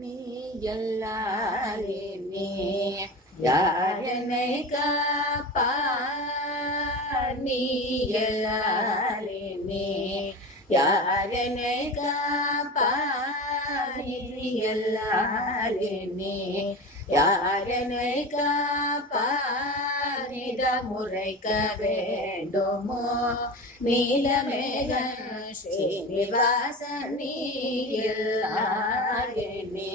நீ எல்லாரே நீ யாரனை காப்பார் நீ எல்லாரே நீ யாரனை காப்பார் நீ எல்லாரே நீ யாரனை காப்பார் நிதமுறைக்க வேண்டுமோ நீலமேகன் ஸ்ரீனிவாசன் நீ எல்லாரே நீ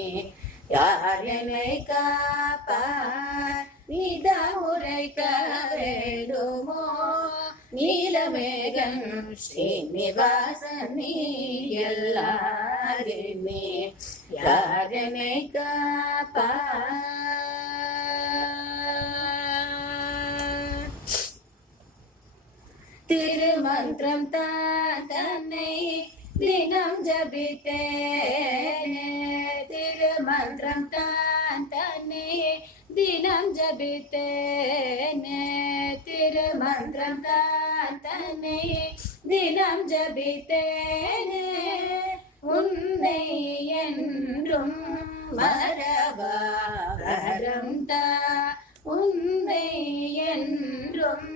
யாரனை காப்பார் நிதமுறைக்க வேண்டுமோ நீலமேகன் ஸ்ரீனிவாசன் நீ எல்லாரே நீ யாரனை காப்பார் திருமந்திரம் தான் தன்னை தினம் ஜபித்தேனே திருமந்திரம் தான் தன்னை தினம் ஜபித்தேனே திருமந்திரம் தான் தன்னை தினம் ஜபித்தேனே உன்னை என்றும் மறவாரம் தா உன்னை என்றும்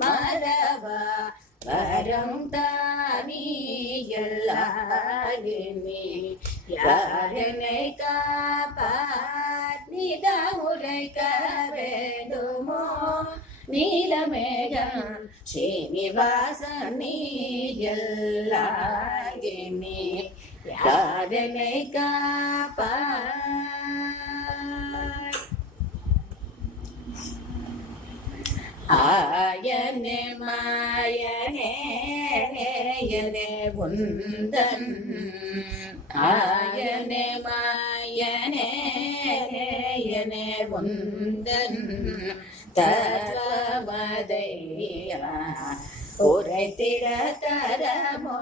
மறவா வரம் தானி எல்லாரே நீ யாரனை காப்பார் நிதா உரைக்க வேண்டுமோ நீலமேகன் ஸ்ரீனிவாசன் நீ எல்லாரே நீ யாரனை காப்பார் ஆயனே மாயனே ஏயனே உந்தன் ஆயனே மாயனே ஏயனே உந்தன் தரமதையா உரைத்திட தரமோ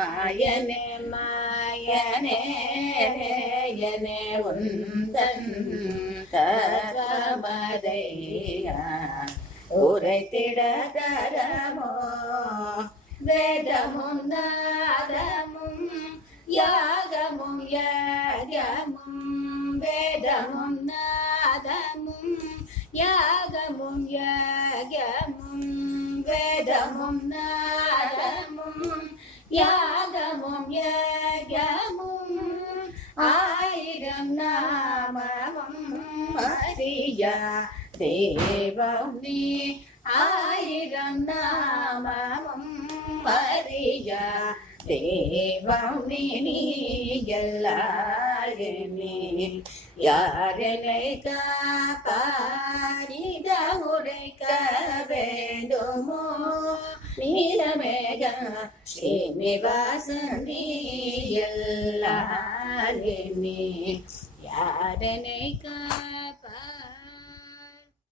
ஆயனே மாயனே ஏயனே உந்தன் தரமதையா உரைத்திட தரமோ வேதமும் நாதமும் யாகமும் யாகமும் வேதமும் நாதமும் யாகமும் யாகமும் வேதமும் நாதமும் யாகமும் யாகமும் ஆயிரம் நாமமும் அறியா தேவம் நீ ஆயிரம் நாமமும் அறியா தேவம் நீ எல்லாரே நீ யாரனை காப்பாரித உரைக்க வேண்டுமோ நீலமேகன் ஸ்ரீனிவாசன் நீ எல்லாரே நீ யாரனை காப்பார்